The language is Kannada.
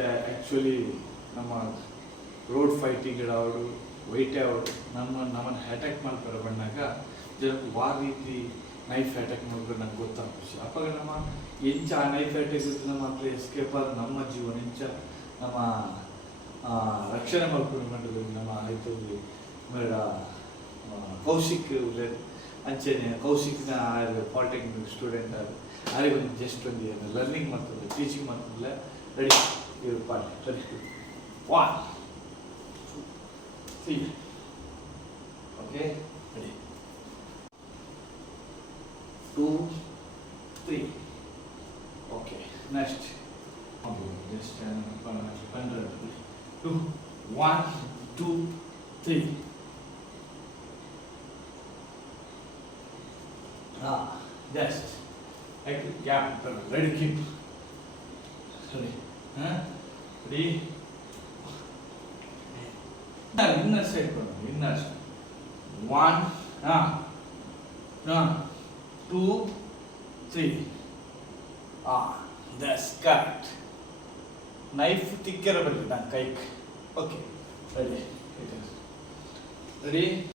ಆ್ಯಕ್ಚುಲಿ ನಮ್ಮ ರೋಡ್ ಫೈಟಿಂಗ್ ಅವರು ವೈಟೆ ಅವರು ನಮ್ಮನ್ನು ಅಟ್ಯಾಕ್ ಮಾಡ್ತಾರೆ ಬಂದಾಗ ಜನಕ್ಕೆ ವಾರ ರೀತಿ ನೈಫ್ ಅಟ್ಯಾಕ್ ಮಾಡಿದ್ರೆ ನಂಗೆ ಗೊತ್ತಾಗ್ತದೆ ಅಪ್ಪಾಗ ನಮ್ಮ ಎಂಚ ಆ ನೈಫ್ ಅಟ್ಯಾಕ್ ಇದ್ದು ನಮ್ಮ ಹತ್ರ ಎಸ್ಕೇಪ್ ಆದ ನಮ್ಮ ಜೀವನ ಎಂಚ ನಮ್ಮ ರಕ್ಷಣೆ ಮಾಡ್ಕೊಂಡು ಮಾಡಿದ್ರು ನಮ್ಮ ಆಯಿತು ಮೇಡ ಕೌಶಿಕ್ ಅಂಚೆನೆ ಕೌಶಿಕ್ನ ಪಾಲಿಟೆಕ್ನಿಕ್ ಸ್ಟೂಡೆಂಟ್ ಅದು ಅವರಿಗೆ ಒಂದು ಜಸ್ಟ್ ಒಂದು ಏನು ಲರ್ನಿಂಗ್ ಮಾಡ್ತದೆ ಟೀಚಿಂಗ್ ಮಾಡ್ತಿಲ್ಲ ರೆಡಿ ಇವ್ರ ಪಾಠ ready 1 2 3 okay ready 2 3 okay next just 100 2 1 2 3 just gap ready keep sorry ready inner side inner side 1 2 3 that's correct knife thicker balla na kike okay ready ready